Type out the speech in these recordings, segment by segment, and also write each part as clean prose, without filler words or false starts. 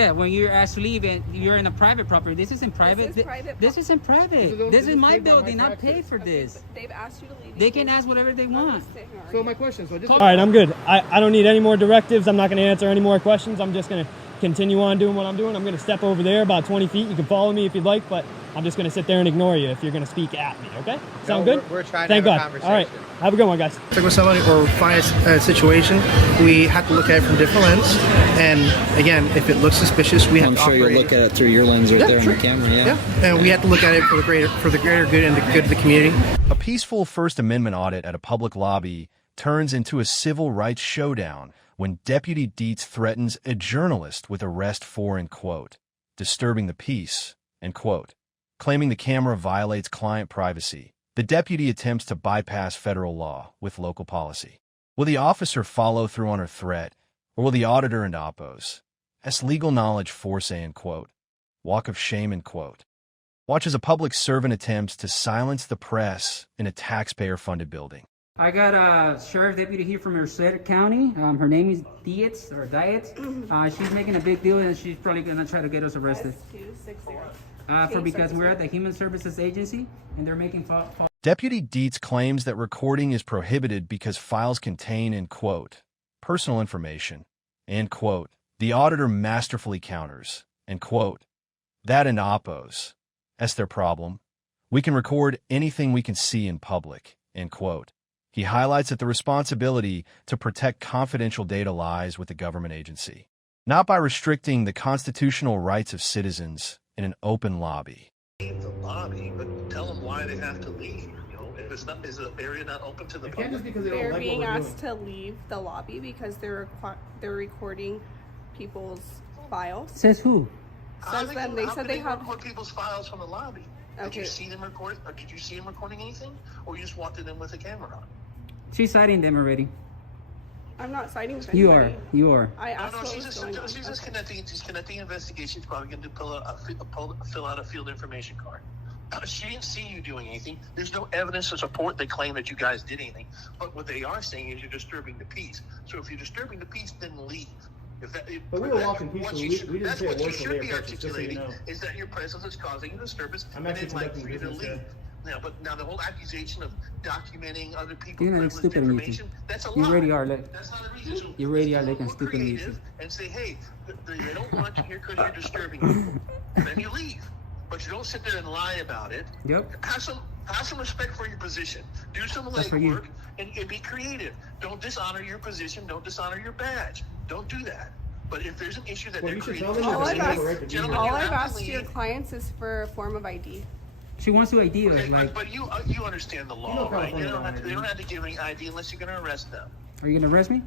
Yeah, when you're asked to leave and you're in a private property. This isn't private. This isn't private. This is my building. Not paid for this. They've asked you to leave. They can ask whatever they want. So my question is, all right, I'm good. I don't need any more directives. I'm not going to answer any more questions. I'm just going to continue on doing what I'm doing. I'm going to step over there about 20 feet. You can follow me if you'd like, but I'm just going to sit there and ignore you if you're going to speak at me, okay? Sound good? We're trying Thank to have God. a conversation. All right. Have a good one, guys. like with somebody or find a situation, we have to look at it from different lens. And again, if it looks suspicious, we have to I'm sure you'll look at it through your lens right there on the camera. Yeah. And we have to look at it for the greater good and the good of the community. A peaceful First Amendment audit at a public lobby turns into a civil rights showdown when Deputy Dietz threatens a journalist with arrest for, and quote, disturbing the peace, end quote, claiming the camera violates client privacy. The deputy attempts to bypass federal law with local policy. Will the officer follow through on her threat, or will the auditor and oppose? As legal knowledge force, end quote, walk of shame, end quote. Watch as a public servant attempts to silence the press in a taxpayer-funded building. I got a sheriff deputy here from Merced County. Her name is Dietz or Dietz. She's making a big deal, and she's probably gonna try to get us arrested. Because we're at the Human Services Agency, and they're making Deputy Dietz claims that recording is prohibited because files contain, end quote, personal information, end quote. The auditor masterfully counters, end quote, that and oppose. That's their problem. We can record anything we can see in public, end quote. He highlights that the responsibility to protect confidential data lies with the government agency, not by restricting the constitutional rights of citizens in an open lobby. The lobby, but tell them why they have to leave. You know, if it's not, is the area not open to the public? They're being asked to leave the lobby because they're recording people's files. Says who? Says them. They said they have record people's files from the lobby. Okay. Did you see them record? Or did you see them recording anything, or you just walked in with a camera on? She's citing them already. I'm not citing them. You are. I asked No, what she's was going on. just conducting investigation. She's probably going to fill out a field information card. She didn't see you doing anything. There's no evidence to support they claim that you guys did anything. But what they are saying is you're disturbing the peace. So if you're disturbing the peace, then leave. But we were walking peacefully. We didn't say a word you should be articulating is that your presence is causing a disturbance. I'm actually conducting for you to leave. Now the whole accusation of documenting other people's privileged information, that's a lie. You already are. That's not a reason. You already are looking stupid in YouTube. And say, hey, they don't want you here because you're disturbing people. Then you leave. But you don't sit there and lie about it. Yep. Have some respect for your position. Do some legwork and be creative. Don't dishonor your position. Don't dishonor your badge. Don't do that. But if there's an issue that they're creating, all I've asked your clients is for a form of ID. She wants to ID us, but you understand the law, right? They don't have to give any ID unless you're going to arrest them. Are you going to arrest me?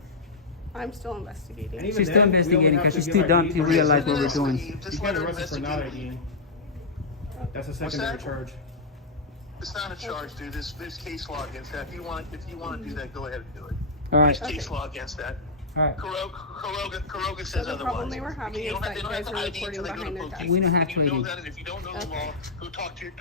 I'm still investigating. She's still investigating because she's too dumb to realize what we're doing. You can't arrest us for not IDing. That's a secondary charge. It's not a charge, dude. There's case law against that. If you want to do that, go ahead and do it. All right. There's case law against that. All right. Kuroga says the otherwise. problem they were having is that you guys are recording behind their desk. We don't have to You know ID. that, and if you don't know the law, go talk to your.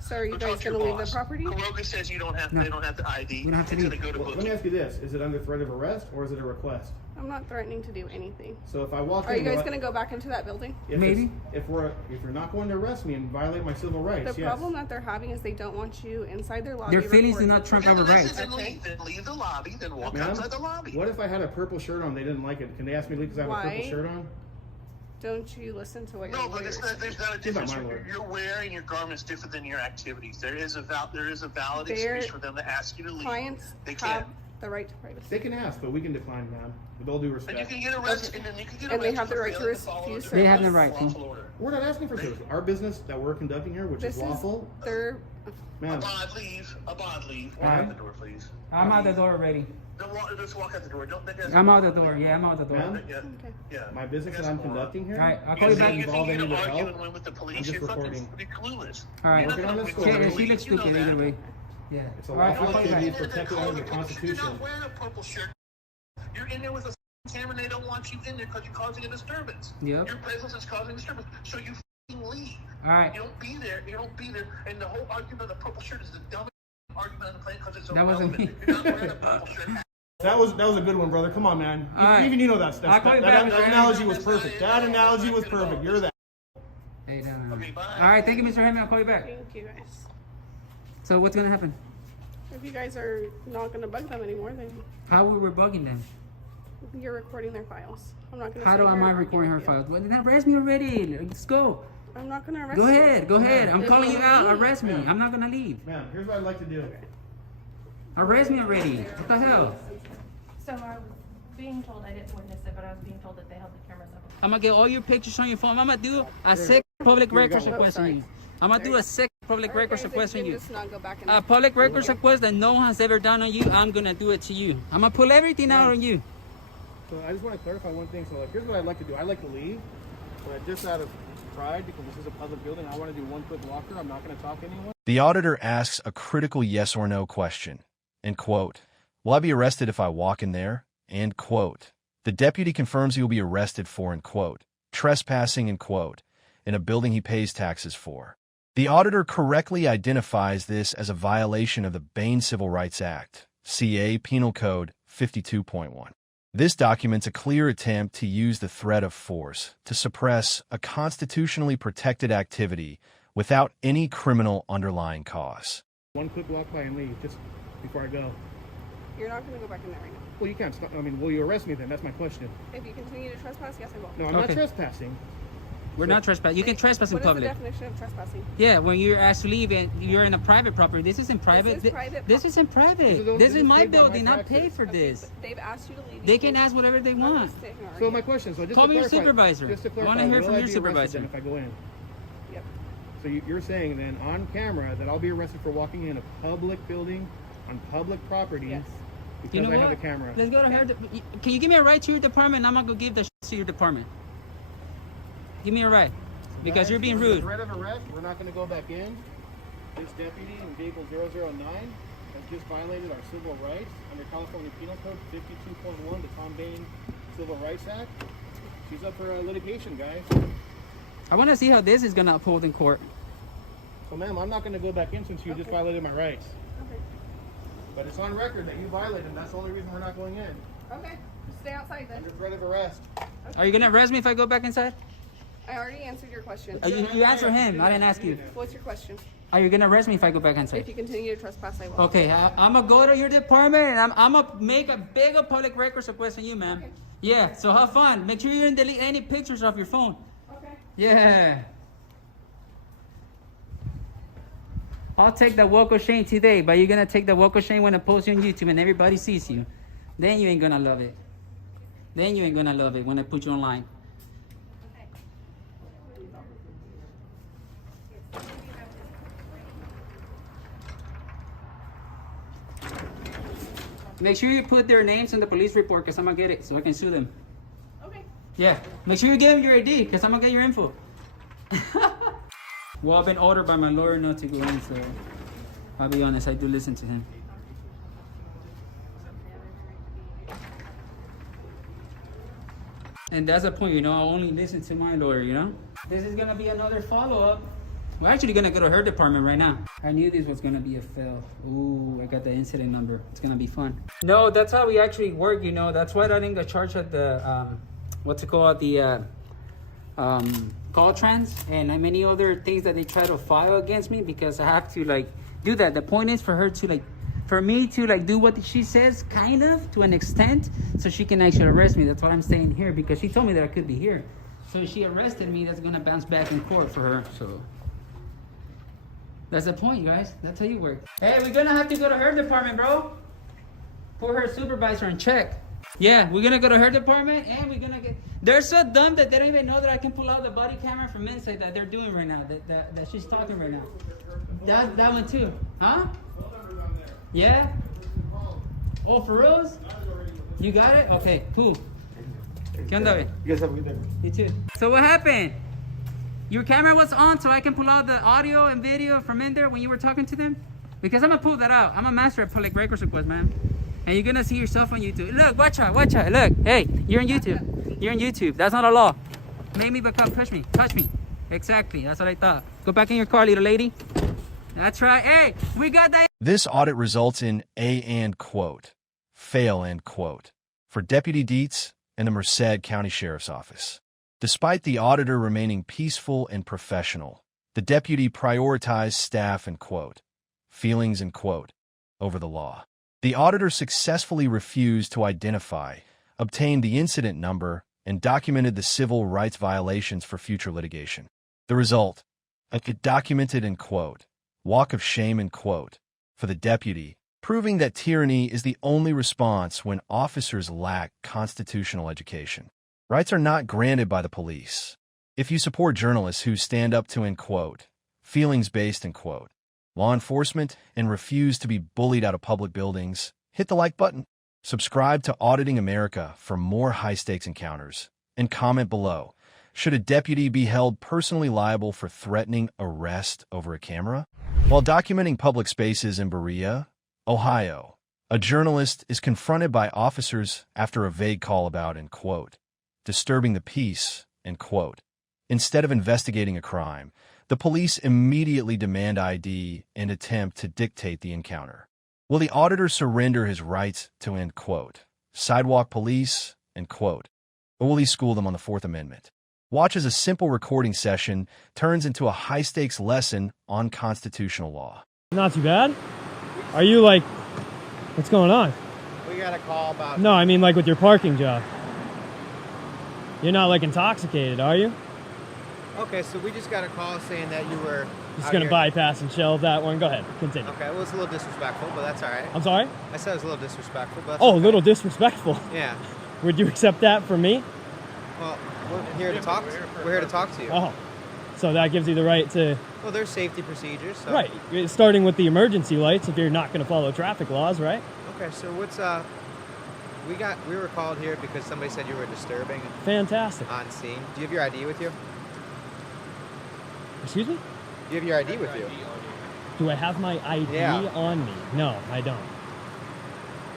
So are you guys going to leave the property? Kuroga says you don't have. They don't have to ID. We don't have to It's going to go to Let me ask you this: is it under threat of arrest or is it a request? I'm not threatening to do anything. So if I walk in, are you guys going to go back into that building? Maybe. If you're not going to arrest me and violate my civil rights, The problem that they're having is they don't want you inside their lobby. Their feelings do not trump our rights. Then leave the lobby. Then walk outside the lobby. What if I had a purple shirt on? They didn't like it. Can they ask me to leave because I have a purple shirt on? Don't you listen to what No, but there's not a difference. Your wearing your garments different than your activities. There is a valid excuse for them to ask you to leave. Clients have the right to privacy. They can ask, but we can decline, man. With all due respect. And you can get arrested, and then you can get arrested. And they have the right to refuse. They have the right to. We're not asking for service. Our business that we're conducting here, which is lawful. Abad, leave. Walk out the door, please. I'm out the door already. Just walk out the door. I'm out the door. Yeah, I'm out the door. Ma'am? Yeah. My business that I'm conducting here. All right, I'll call you back. Involve any help? With the police, I'm just recording. You're clueless. All right. She looks stupid either way. Yeah. It's a lawful activity protected under the Constitution. You're not wearing a purple shirt. You're in there with a camera, and they don't want you in there because you're causing a disturbance. Yep. Your presence is causing a disturbance, so you leave. All right. You don't be there. And the whole argument of the purple shirt is the dumbest argument on the planet because it's that wasn't me. You're not wearing a purple shirt. That was a good one, brother. Come on, man. All right. Even you know that stuff. I'll call you back, That Mr. analogy Hammond. was perfect. That analogy was perfect. You're that. Hey, down. Okay, bye. All right, thank you, Mr. Hammond. I'll call you back. Thank you guys. So what's gonna happen? If you guys are not gonna bug them anymore, then How we were bugging them? you're recording their files. I'm not gonna. How sit do here am I and argue recording her with you. files? Well, then arrest me already. Let's go. I'm not gonna arrest Go you. ahead. Go ahead. I'm calling you out. Arrest me. Yeah. I'm not gonna leave. Man, here's what I'd like to do. Arrest me already. What the hell? So I was being told, I didn't witness it, but I was being told that they held the cameras up. I'm gonna get all your pictures on your phone. I'm gonna do a sick public records request on you. I'm gonna do a sick public records request on you. Just not go back in A public records request that no one has ever done on you. I'm gonna do it to you. I'm gonna pull everything out on you. So I just want to clarify one thing. So like, here's what I'd like to do. I'd like to leave, but just out of pride, because this is a public building, I want to do one quick walker. I'm not going to talk to anyone. The auditor asks a critical yes or no question. End quote. Will I be arrested if I walk in there? End quote. The deputy confirms he will be arrested for, end quote, trespassing, end quote, in a building he pays taxes for. The auditor correctly identifies this as a violation of the Bane Civil Rights Act, CA Penal Code 52.1. This documents a clear attempt to use the threat of force to suppress a constitutionally protected activity without any criminal underlying cause. One quick walk by and leave, just before I go. You're not gonna go back in there right now. Well, you can't stop. I mean, will you arrest me then? That's my question. If you continue to trespass, yes, I will. No, I'm Okay. not trespassing. We're not trespassing. You can trespass in What is public. the definition of trespassing? Yeah, when you're asked to leave and you're in a private property. This isn't private. is private This isn't private. This This is is my paid by my building. I taxes. paid for Okay, this. but they've asked you to leave. They You can ask whatever they I'm not gonna want. sit here and So argue. my question, so just Call to me your clarify, supervisor. Just to I clarify, wanna hear will from I your be arrested supervisor. then if I go in? Yep. So you're saying then on camera that I'll be arrested for walking in a public building on public property Yes. because You know I what? have a camera. Let's go to her. Can you give me a ride to your department? I'm gonna go give the to your department. Give me a ride, because you're being Under rude. threat of arrest, we're not going to go back in. This deputy in vehicle 009 has just violated our civil rights under California Penal Code 52.1, the Tom Bane Civil Rights Act. She's up for litigation, guys. I want to see how this is gonna uphold in court. So, ma'am, I'm not going to go back in since you just violated my rights. Okay. But it's on record that you violated them. That's the only reason we're not going in. Okay. Stay outside then. Under threat of arrest. Are you gonna arrest me if I go back inside? I already answered your question. You answer him. I didn't ask you. What's your question? Are you gonna arrest me if I go back If inside? you continue to trespass, I will. Okay, I'm gonna go to your department and I'm gonna make a bigger public records request on you, ma'am. Okay. Yeah, so have fun. Make sure you didn't delete any pictures off your phone. Okay. Yeah. I'll take the walk of shame today, but you're gonna take the walk of shame when I post you on YouTube and everybody sees you. Then you ain't gonna love it. Then you ain't gonna love it when I put you online. Make sure you put their names in the police report, because I'm gonna get it so I can sue them. Okay. Yeah. Make sure you give them your ID, because I'm gonna get your info. Well, I've been ordered by my lawyer not to go in, so I'll be honest, I do listen to him. And that's the point, you know, I only listen to my lawyer, you know? This is gonna be another follow-up. We're actually gonna go to her department right now. I knew this was gonna be a fail. Ooh, I got the incident number. It's gonna be fun. No, that's how we actually work, you know. That's why I didn't get charged at the, what's it called? The, call trans and many other things that they try to file against me, because I have to like do that. The point is for her to like, for me to like do what she says, kind of to an extent, so she can actually arrest me. That's why I'm staying here, because she told me that I could be here. So if she arrested me, that's gonna bounce back in court for her. So that's the point, you guys. That's how you work. Hey, we're gonna have to go to her department, bro. Put her supervisor in check. Yeah, we're gonna go to her department and we're gonna get. They're so dumb that they don't even know that I can pull out the body camera from inside that they're doing right now. That she's talking right now. That one too, huh? Yeah. Oh, for reals? You got it? Okay, cool. ¿Qué onda, güey? You guys have a good day. You too. So what happened? Your camera was on so I can pull out the audio and video from in there when you were talking to them? Because I'm gonna pull that out. I'm a master at public records request, man. And you're gonna see yourself on YouTube. Look, watch out, watch out. Look, hey, you're on YouTube. You're on YouTube. That's not a law. Make me become, touch me. Exactly, that's what I thought. Go back in your car, little lady. That's right. Hey, we got that. This audit results in a and quote, fail, end quote, for Deputy Dietz and the Merced County Sheriff's Office. Despite the auditor remaining peaceful and professional, the deputy prioritized staff, end quote, feelings, end quote, over the law. The auditor successfully refused to identify, obtained the incident number, and documented the civil rights violations for future litigation. The result, a documented, end quote, walk of shame, end quote, for the deputy, proving that tyranny is the only response when officers lack constitutional education. Rights are not granted by the police. If you support journalists who stand up to, end quote, feelings-based, end quote, law enforcement and refuse to be bullied out of public buildings, hit the like button. Subscribe to Auditing America for more high-stakes encounters. And comment below, should a deputy be held personally liable for threatening arrest over a camera? While documenting public spaces in Berea, Ohio, a journalist is confronted by officers after a vague call about, end quote, disturbing the peace, end quote. Instead of investigating a crime, the police immediately demand ID and attempt to dictate the encounter. Will the auditor surrender his rights to, end quote, sidewalk police, end quote, or will he school them on the Fourth Amendment? Watch as a simple recording session turns into a high-stakes lesson on constitutional law. Not too bad. Are you like, what's going on? We got a call about... No, I mean like with your parking job. You're not like intoxicated, are you? Okay, so we just got a call saying that you were... Just gonna bypass and shelve that one. Go ahead, continue. Okay, well, it's a little disrespectful, but that's all right. I'm sorry? I said it was a little disrespectful, but that's Oh, okay. a little disrespectful. Yeah. Would you accept that from me? Well, we're here to talk. We're here to talk to you. Oh, so that gives you the right to... Well, there's safety procedures. So. Right, starting with the emergency lights if you're not gonna follow traffic laws, right? Okay, so what's we were called here because somebody said you were disturbing Fantastic. on scene. Do you have your ID with you? Excuse me? Do you have your ID with you? Do I have my ID Yeah. on me? No, I don't.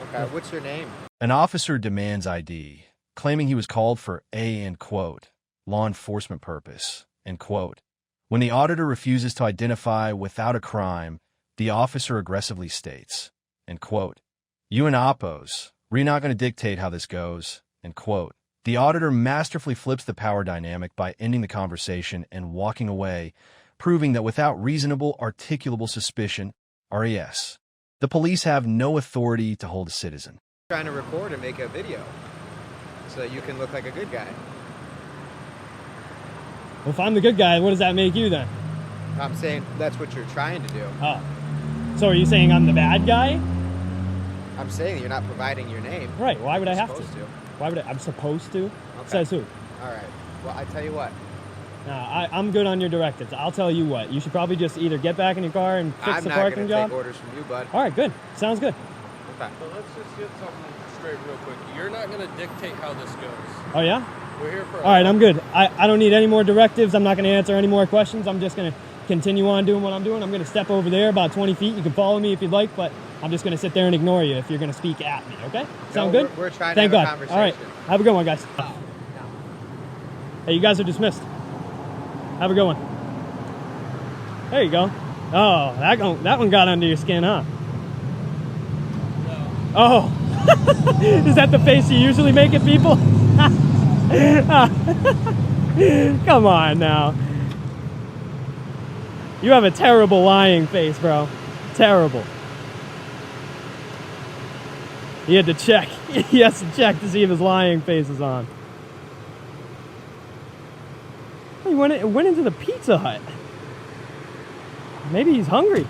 Okay, what's your name? An officer demands ID, claiming he was called for a, end quote, law enforcement purpose, end quote. When the auditor refuses to identify without a crime, the officer aggressively states, end quote, you and oppos, we're not going to dictate how this goes, end quote. The auditor masterfully flips the power dynamic by ending the conversation and walking away, proving that without reasonable, articulable suspicion, RAS, the police have no authority to hold a citizen. Trying to record and make a video so that you can look like a good guy. Well, if I'm the good guy, what does that make you then? I'm saying that's what you're trying to do. Oh. So are you saying I'm the bad guy? I'm saying that you're not providing your name. Right, why would I have to? Supposed to. Why would I'm supposed to? Okay. Says who? All right. Well, I tell you what. Nah, I'm good on your directives. I'll tell you what. You should probably just either get back in your car and fix the parking I'm not going to job. take orders from you, bud. All right, good. Sounds good. Okay. So let's just get something straight real quick. You're not going to dictate how this goes. Oh, yeah? We're here for... All right, I'm good. I don't need any more directives. I'm not going to answer any more questions. I'm just going to continue on doing what I'm doing. I'm going to step over there about 20 feet. You can follow me if you'd like, but I'm just going to sit there and ignore you if you're going to speak at me, okay? Sound good? We're trying Thank to have God. a conversation. All right. Have a good one, guys. Hey, you guys are dismissed. Have a good one. There you go. Oh, that one got under your skin, huh? No. Oh. Is that the face you usually make at people? Come on now. You have a terrible lying face, bro. Terrible. He had to check. He has to check to see if his lying face is on. He went into the Pizza Hut. Maybe he's hungry.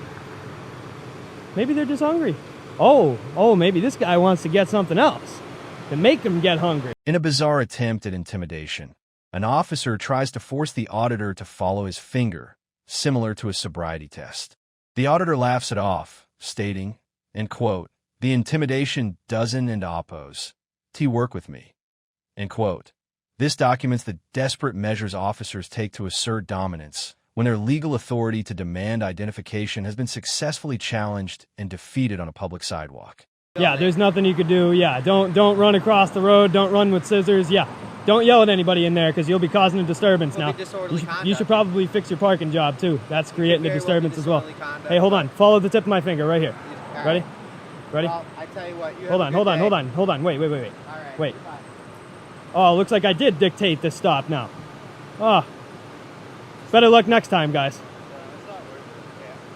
Maybe they're just hungry. Oh, maybe this guy wants to get something else to make him get hungry. In a bizarre attempt at intimidation, an officer tries to force the auditor to follow his finger, similar to a sobriety test. The auditor laughs it off, stating, end quote, the intimidation doesn't and oppose. T work with me, end quote. This documents the desperate measures officers take to assert dominance when their legal authority to demand identification has been successfully challenged and defeated on a public sidewalk. Yeah, there's nothing you could do. Yeah, don't run across the road. Don't run with scissors. Yeah, don't yell at anybody in there because you'll be causing a disturbance now. You should probably fix your parking job too. That's creating a disturbance as well. Hey, hold on. Follow the tip of my finger right here. Ready? Ready? Well, I tell you what. Hold on. Wait. All right. Wait. Oh, looks like I did dictate this stop now. Oh. Better luck next time, guys.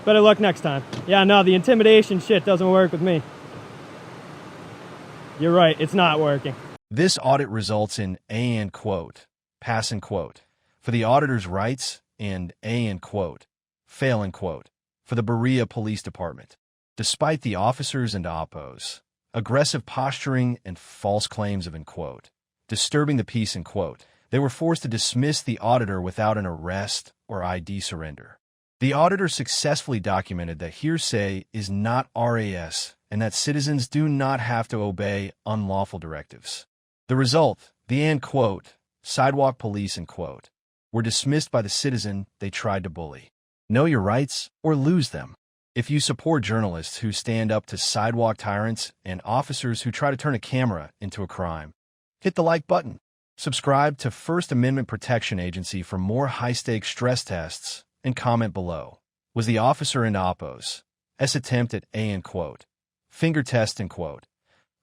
Better luck next time. Yeah, no, the intimidation shit doesn't work with me. You're right, it's not working. This audit results in A and quote, pass and quote, for the auditor's rights, and A and quote, fail and quote, for the Berea Police Department. Despite the officers and oppos, aggressive posturing and false claims of, in quote, disturbing the peace, in quote, they were forced to dismiss the auditor without an arrest or ID surrender. The auditor successfully documented that hearsay is not RAS and that citizens do not have to obey unlawful directives. The result, the and quote, sidewalk police, in quote, were dismissed by the citizen they tried to bully. Know your rights or lose them. If you support journalists who stand up to sidewalk tyrants and officers who try to turn a camera into a crime, hit the like button. Subscribe to First Amendment Protection Agency for more high-stakes stress tests, and comment below. Was the officer in oppos S attempt at A and quote, finger test, in quote,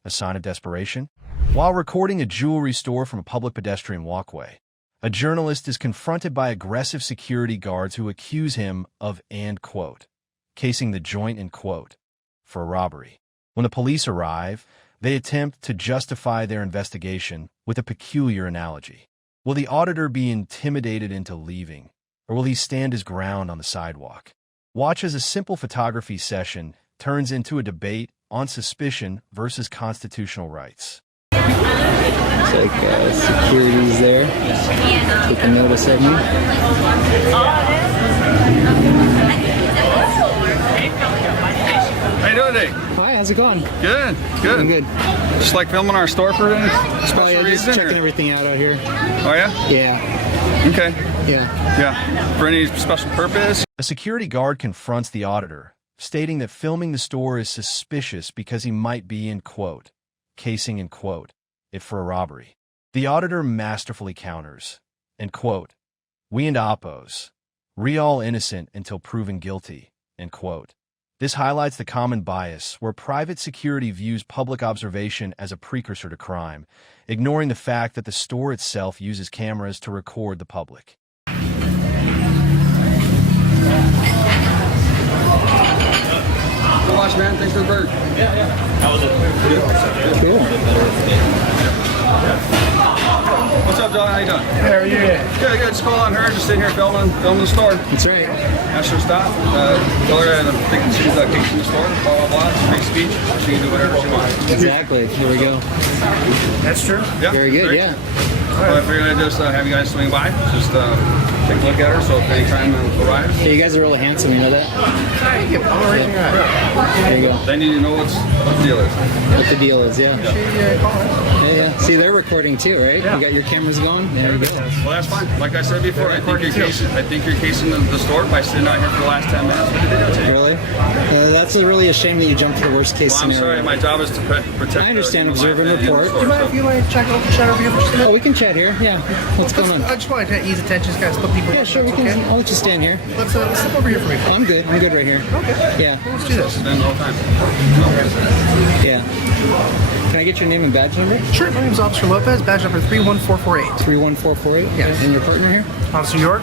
a sign of desperation? While recording a jewelry store from a public pedestrian walkway, a journalist is confronted by aggressive security guards who accuse him of and quote, casing the joint, in quote, for a robbery. When the police arrive, they attempt to justify their investigation with a peculiar analogy. Will the auditor be intimidated into leaving, or will he stand his ground on the sidewalk? Watch as a simple photography session turns into a debate on suspicion versus constitutional rights. It's like security's there, taking notice of me. How you doing today? Hi, how's it going? Good, good. I'm good. Just like filming our store for any special Just reason? checking or- everything out here. Oh yeah? Yeah, Okay. yeah. Yeah. For any special purpose? A security guard confronts the auditor, stating that filming the store is suspicious because he might be, in quote, casing, in quote, it for a robbery. The auditor masterfully counters, in quote, we and oppos, all innocent until proven guilty, in quote. This highlights the common bias where private security views public observation as a precursor to crime, ignoring the fact that the store itself uses cameras to record the public. So much, man. Thanks for the bird. Cool. What's up, John? How you doing? How are you? Good, good. Just call on her. Just sitting here filming the store. That's right. Ask her to stop. Tell her I think she's casing the store. Blah, blah, blah. It's free speech. She can do whatever she wants. Exactly. Here we go. That's true. Yeah. Very good, great. yeah. Well, I figured I'd just have you guys swing by. Just take a look at her. So if any time arrives, Hey, you guys are really handsome, you know that? I'm raising her up. There you go. they need to know what the deal is. What the deal is, yeah. Yeah, yeah. See, they're recording too, right? Yeah. You got your cameras going? There you go. Well, that's fine. Like I said before, I think you're casing the store by sitting out here for the last 10 minutes with the videotape. Really? That's really a shame that you jumped to the worst case Well, I'm scenario. sorry. My job is to protect. I understand, the observe and life report. store, Do you mind if you like chat over here for just a minute? Oh, we can chat here. Yeah. What's going on? I just wanted to ease attention, kind of split people. Yeah, sure. We can. I'll let you stand here. Let's step over here for me. I'm good. I'm good right here. Okay. Yeah. Let's do this. Spend all the time. Yeah. Can I get your name and badge number? Sure. My name is Officer Lopez. Badge number 31448. 31448. Yes. And your partner here? Officer York.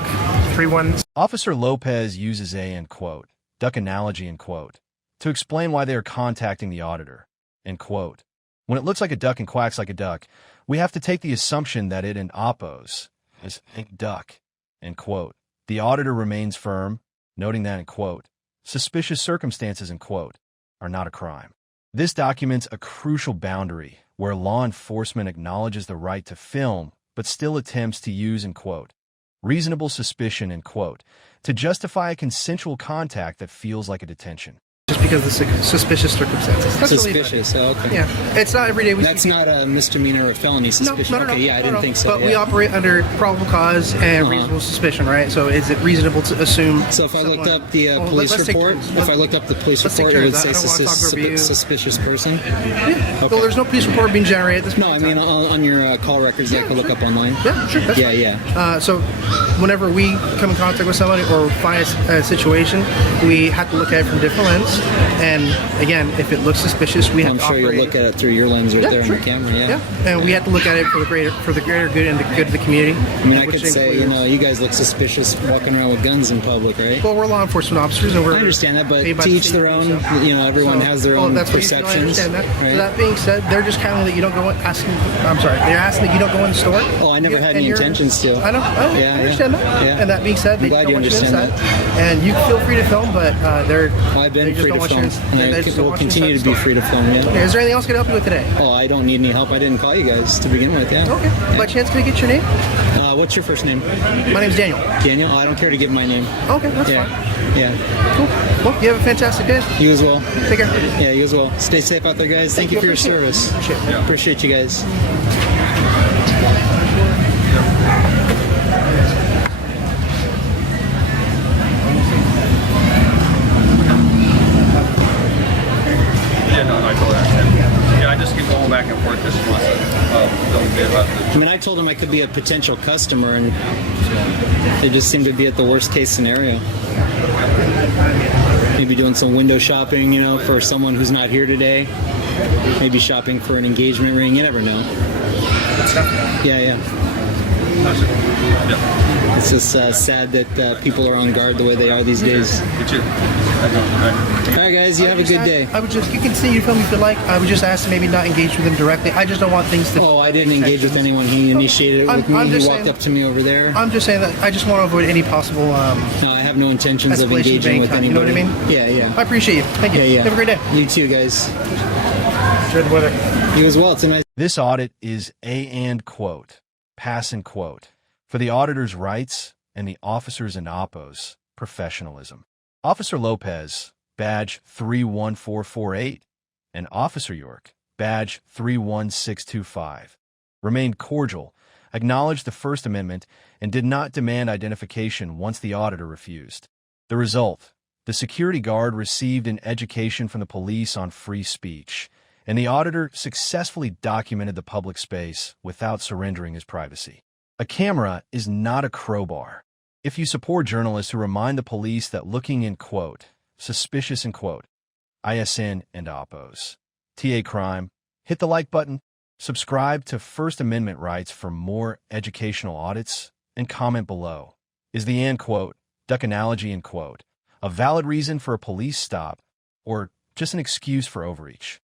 31. Officer Lopez uses a, in quote, duck analogy, in quote, to explain why they are contacting the auditor, in quote. When it looks like a duck and quacks like a duck, we have to take the assumption that it in oppos is a duck, in quote. The auditor remains firm, noting that, in quote, suspicious circumstances, in quote, are not a crime. This documents a crucial boundary where law enforcement acknowledges the right to film, but still attempts to use, in quote, reasonable suspicion, in quote, to justify a consensual contact that feels like a detention. Just because of the suspicious circumstances. That's really about it. Suspicious. Okay. Yeah. It's not every day we That's not a misdemeanor or felony suspicion. No, Okay, yeah, I didn't think so. But we yeah. operate under probable cause and reasonable suspicion, right? So is it reasonable to assume? So if I looked someone- up the Well, police let's take report, turns. if I looked up the police Let's take report, it would turns. say I don't wanna talk over you. suspicious person. Yeah. Well, there's no police report being generated at this No, point. I mean on your call records that I could look up online. Yeah, sure. That's Yeah, fine. yeah. So whenever we come in contact with somebody or find a situation, we have to look at it from different lens. And again, if it looks suspicious, we have I'm to sure you'll operate. look at it through your lens right there sure. on the camera. Yeah. And we have to look at it for the greater good and the good of the community. I mean, I which could say, includes- you guys look suspicious walking around with guns in public, right? Well, we're law enforcement officers, and we're. I understand that, but paid by to the each their state, own. so- Everyone has their own that's what perceptions. I understand that. Right? So that being said, they're just counting that you don't go in, asking. I'm sorry, they're asking that you don't go in the store. Oh, I never had And any you're- intentions to. I know. I Yeah, understand yeah. that. Yeah. And that being said, they glad don't you want you understand inside. And you feel free to film, but they're. I've they been just free don't to want you film, in- and they I just don't will want you continue inside to the be store. free to film. Yeah. Okay, is there anything else I can help you with today? Oh, I don't need any help. I didn't call you guys to begin with. Yeah. Okay. By chance, can I get your name? What's your first name? My name's Daniel. Daniel. Oh, I don't care to give my name. Okay, that's Yeah. fine. Yeah. Cool. Well, you have a fantastic day. You as well. Take care. Yeah, you as well. Stay safe out there, guys. Thank you for your Appreciate it. service. Appreciate it. Appreciate you guys. Yeah, no, I totally understand. Yeah, I just keep going back and forth. This wants to don't be about this. I mean, I told him I could be a potential customer, and they just seemed to be at the worst case scenario. Maybe doing some window shopping, for someone who's not here today. Maybe shopping for an engagement ring. You never know. Yeah, yeah. It's just sad that people are on guard the way they are these days. You too. All right, guys, you have a good day. I would just, you can continue to film if you like. I would just ask to maybe not engage with him directly. I just don't want things to. Oh, I didn't engage with anyone. He initiated it with me. He just walked saying- up to me over there. I'm just saying that I just want to avoid any possible No, I have no intentions of escalation of engaging any with kind. You know what I anybody. mean? Yeah, yeah. I appreciate you. Thank you. Yeah, yeah. Have a great day. You too, guys. Enjoy the weather. You as well. It's a nice. This audit is and quote, pass and quote, for the auditor's rights and the officers and oppos' professionalism. Officer Lopez, badge 31448, and Officer York, badge 31625, remained cordial, acknowledged the First Amendment, and did not demand identification once the auditor refused. The result, the security guard received an education from the police on free speech, and the auditor successfully documented the public space without surrendering his privacy. A camera is not a crowbar. If you support journalists who remind the police that looking in quote, suspicious in quote, ISN and oppos, TA crime, hit the like button, subscribe to First Amendment Rights for more educational audits, and comment below. Is the and quote, duck analogy in quote, a valid reason for a police stop, or just an excuse for overreach?